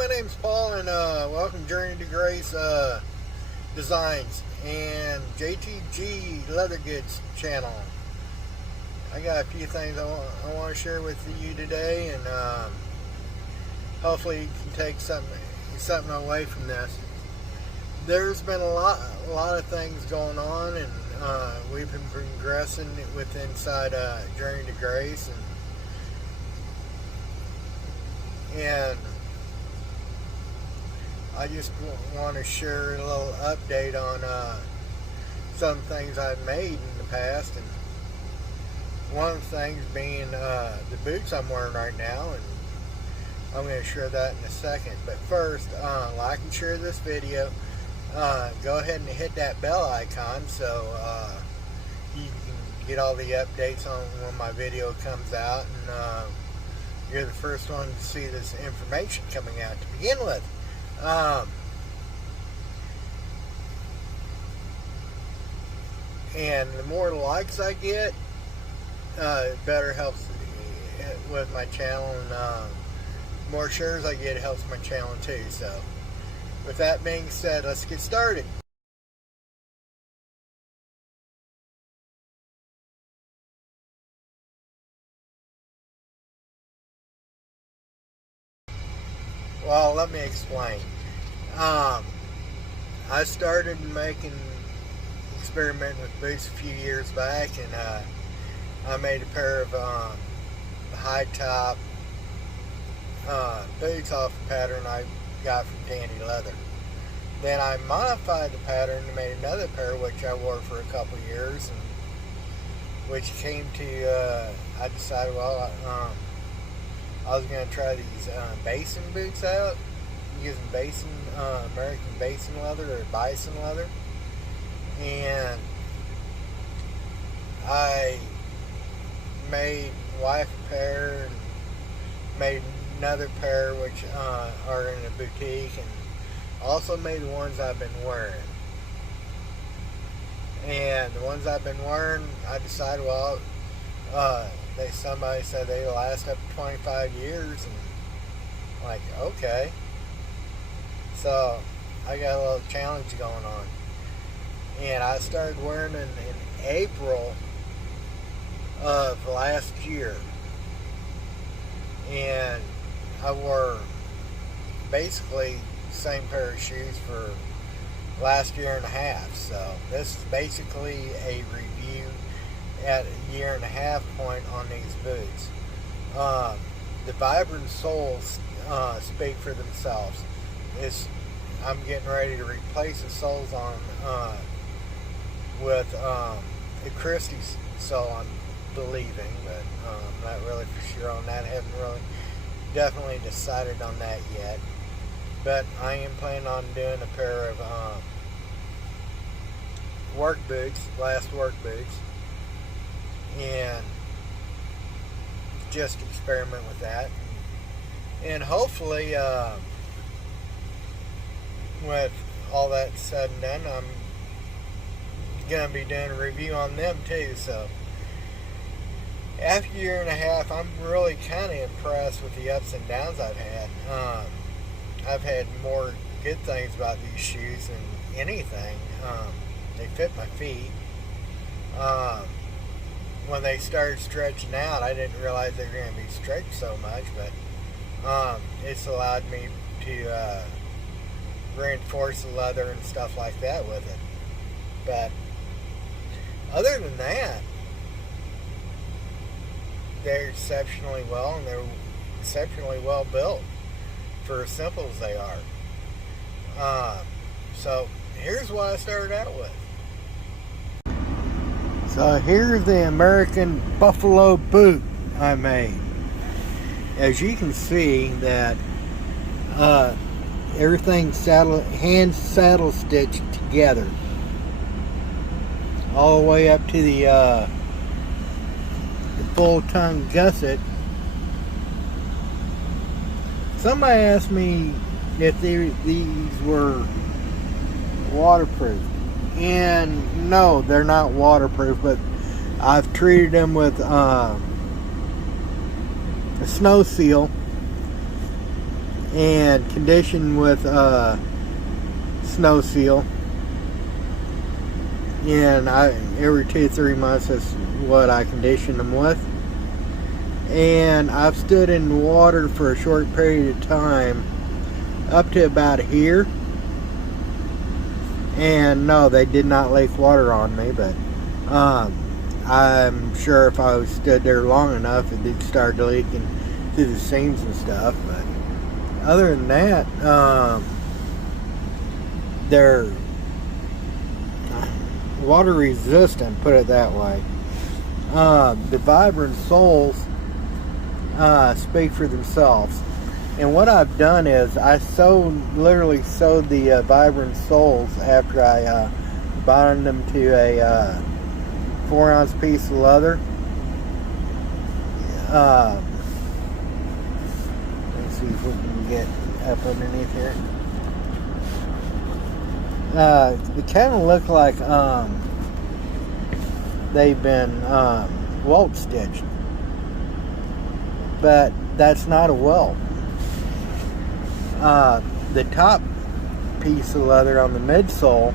my name's Paul, and welcome to Journey to Grace Designs and JTG Leather Goods channel. I got a few things I want to share with you today, and hopefully you can take something away from this. There's been a lot of things going on, and we've been progressing inside Journey to Grace, and I just want to share a little update on some things I've made in the past, and one of the things being the boots I'm wearing right now, and I'm going to share that in a second. But first, like and share this video. Go ahead and hit that bell icon so you can get all the updates on when my video comes out, and you're the first one to see this information coming out to begin with. And the more likes I get, it better helps with my channel, and the more shares I get, it helps my channel too. So with that being said, let's get started. Well, let me explain. I started experimenting with boots a few years back, and I made a pair of high top boots off a pattern I got from Tandy Leather. Then I modified the pattern and made another pair, which I wore for a couple years, and which came to I decided, well, I was going to try these Basin boots out, using American Basin leather or bison leather. And I made wife a pair, and made another pair which are in a boutique, and also made the ones I've been wearing. And the ones I've been wearing, I decided, well, somebody said they last up to 25 years, and I'm like, okay. So I got a little challenge going on, and I started wearing them in April of last year, and I wore basically the same pair of shoes for last year and a half. So this is basically a review at a year and a half point on these boots. The vibrant soles speak for themselves. I'm getting ready to replace the soles on with a Christie's sole, I'm believing, but I'm not really for sure on that. I haven't really definitely decided on that yet. But I am planning on doing a pair of work boots, last work boots, and just experiment with that, and hopefully with all that said and done, I'm gonna be doing a review on them too. So after a year and a half, I'm really kind of impressed with the ups and downs I've had. I've had more good things about these shoes than anything. They fit my feet. When they started stretching out, I didn't realize they were going to be stretched so much, but it's allowed me to reinforce the leather and stuff like that with it. But other than that, they're exceptionally well, and they're exceptionally well built for as simple as they are. So here's what I started out with. So here's the American Buffalo boot I made. As you can see, that everything's hand saddle stitched together all the way up to the full tongue gusset. Somebody asked me if these were waterproof. And no, they're not waterproof, but I've treated them with a snow seal and condition with Snow Seal. And every 2-3 months is what I condition them with. And I've stood in water for a short period of time, up to about here. And no, they did not leak water on me, but I'm sure if I stood there long enough, it did start leaking through the seams and stuff. But other than that, they're water resistant, put it that way. The Vibrant Soles speak for themselves. And what I've done is I literally sewed the Vibrant Soles after I bound them to a 4-ounce piece of leather. Let's see if we can get up underneath here. They kind of look like they've been welt stitched, but that's not a welt. The top piece of leather on the midsole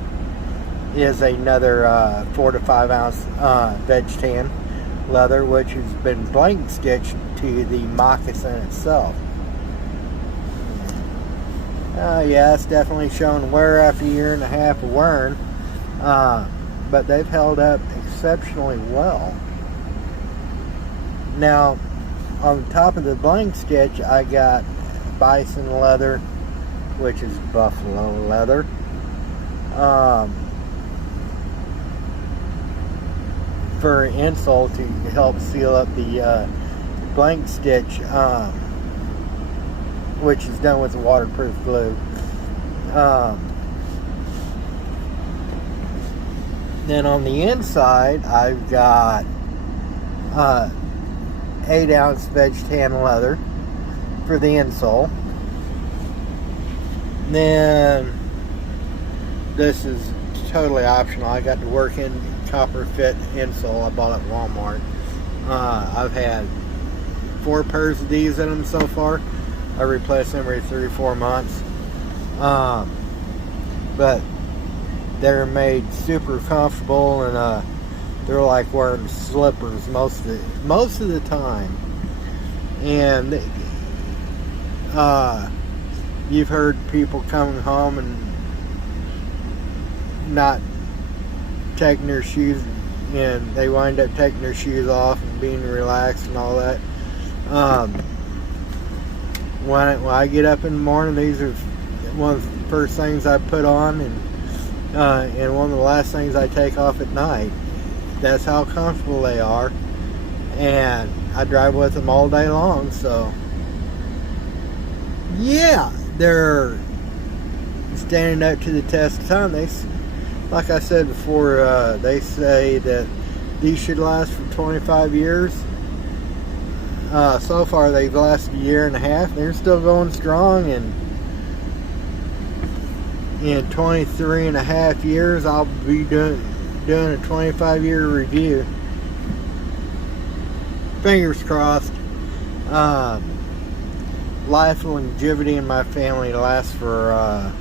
is another 4 to 5 ounce veg tan leather, which has been blank stitched to the moccasin itself. Yeah, it's definitely shown wear after a year and a half of wearing, but they've held up exceptionally well. Now, on the top of the blank stitch, I got bison leather, which is buffalo leather. For insole to help seal up the blank stitch, which is done with waterproof glue. Then on the inside, I've got 8-ounce veg tan leather for the insole. Then this is totally optional. I got the work-in copper fit insole I bought at Walmart. I've had 4 pairs of these in them so far. I replace them every 3 or 4 months. But they're made super comfortable, and they're like wearing slippers most of the time. And you've heard people coming home and not taking their shoes, and they wind up taking their shoes off and being relaxed and all that. When I get up in the morning, these are one of the first things I put on, and one of the last things I take off at night. That's how comfortable they are, and I drive with them all day long. So yeah, they're standing up to the test of time. Like I said before, they say that these should last for 25 years. So far they've lasted a year and a half. They're still going strong, and in 23 and a half years I'll be doing a 25-year review. Fingers crossed. Life and longevity in my family lasts for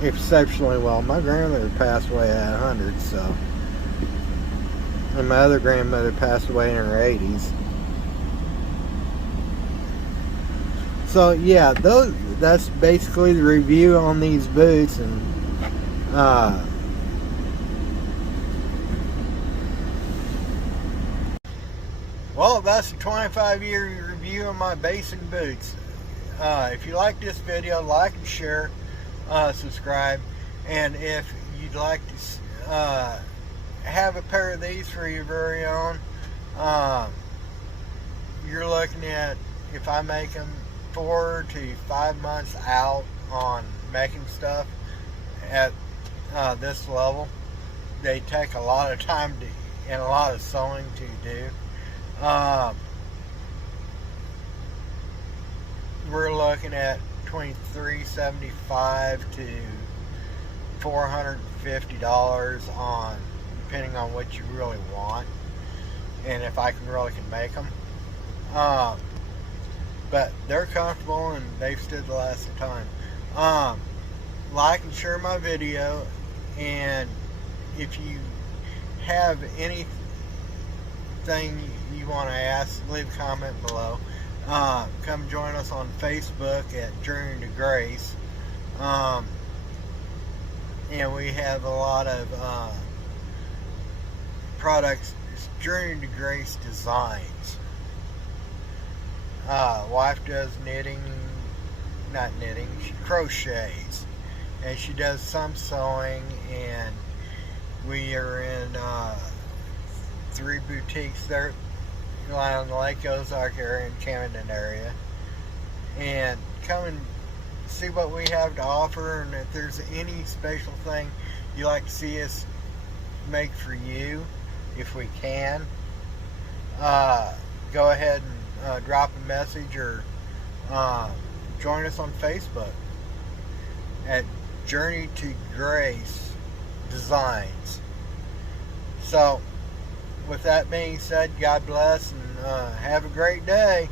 exceptionally well. My grandmother passed away at 100, so, and my other grandmother passed away in her 80s. So yeah, that's basically the review on these boots. And well, that's a 25-year review of my Basin boots. If you like this video, like and share, subscribe, and if you'd like to have a pair of these for your very own, you're looking at, if I make them 4 to 5 months out on making stuff at this level. They take a lot of time and a lot of sewing to do. We're looking at between $375 to $450 on, depending on what you really want, and if I can make them. but they're comfortable and they've stood the last of time. Like and share my video, and if you have anything you want to ask, leave a comment below. Come join us on Facebook at Journey to Grace. And we have a lot of products. It's Journey to Grace Designs. Wife does knitting, not knitting, she crochets. And she does some sewing, and we are in 3 boutiques there around the Lake Ozark area and Camden area. And come and see what we have to offer, and if there's any special thing you'd like to see us make for you, if we can, go ahead and drop a message, or join us on Facebook at Journey to Grace Designs. So with that being said, God bless, and have a great day.